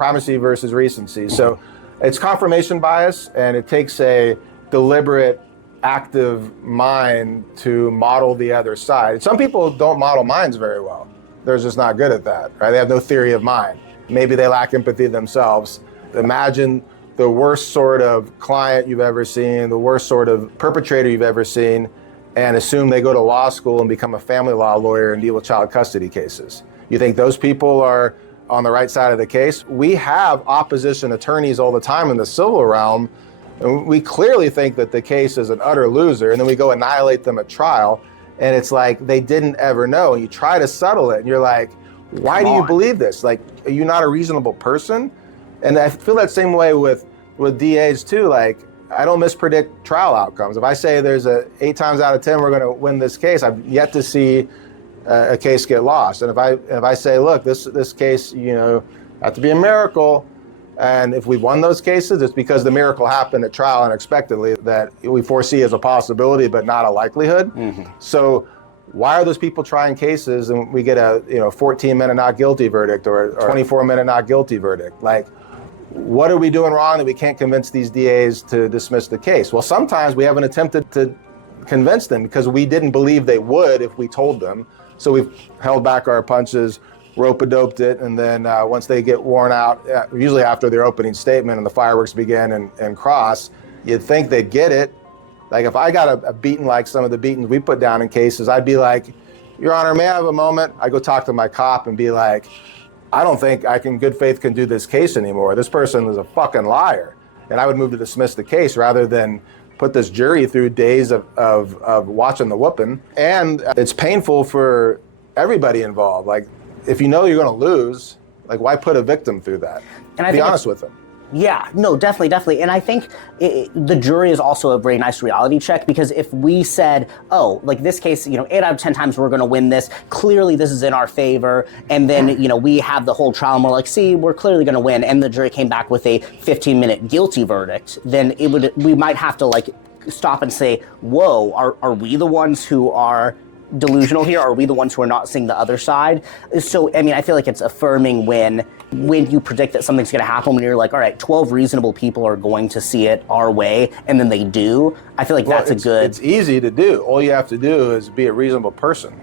primacy versus recency. So it's confirmation bias, and it takes a deliberate, active mind to model the other side. Some people don't model minds very well. They're just not good at that, right? They have no theory of mind. Maybe they lack empathy themselves. Imagine the worst sort of client you've ever seen, the worst sort of perpetrator you've ever seen, and assume they go to law school and become a family law lawyer and deal with child custody cases. You think those people are on the right side of the case? We have opposition attorneys all the time in the civil realm, and we clearly think that the case is an utter loser, and then we go annihilate them at trial, and it's like they didn't ever know. And you try to settle it, and you're like, why do you believe this? Like, are you not a reasonable person? And I feel that same way with DAs too. Like, I don't mispredict trial outcomes. If I say there's 8 times out of 10 we're going to win this case, I've yet to see a case get lost. And if I say, look, this case, have to be a miracle, and if we won those cases, it's because the miracle happened at trial unexpectedly that we foresee as a possibility but not a likelihood. Mm-hmm. So why are those people trying cases and we get a 14-minute not guilty verdict or a 24-minute not guilty verdict? Like, what are we doing wrong that we can't convince these DAs to dismiss the case? Well, sometimes we haven't attempted to convince them because we didn't believe they would if we told them. So we've held back our punches, rope-a-doped it, and then once they get worn out, usually after their opening statement and the fireworks begin and cross, you'd think they'd get it. Like if I got a beating like some of the beatings we put down in cases, I'd be like, Your Honor, may I have a moment? I go talk to my cop and be like, I don't think I can good faith can do this case anymore. This person is a fucking liar. And I would move to dismiss the case rather than put this jury through days of watching the whooping. And it's painful for everybody involved. Like, if you know you're gonna lose, like why put a victim through that? And be honest with them. Yeah, no, definitely. And I think the jury is also a very nice reality check, because if we said, oh, like this case, 8 out of 10 times we're going to win this, clearly this is in our favor, and then, we have the whole trial and we're like, see, we're clearly going to win, and the jury came back with a 15-minute guilty verdict, then we might have to like stop and say, whoa, are we the ones who are delusional here? Are we the ones who are not seeing the other side? So, I feel like it's affirming when you predict that something's going to happen, when you're like, all right, 12 reasonable people are going to see it our way, and then they do. I feel like it's easy to do. All you have to do is be a reasonable person.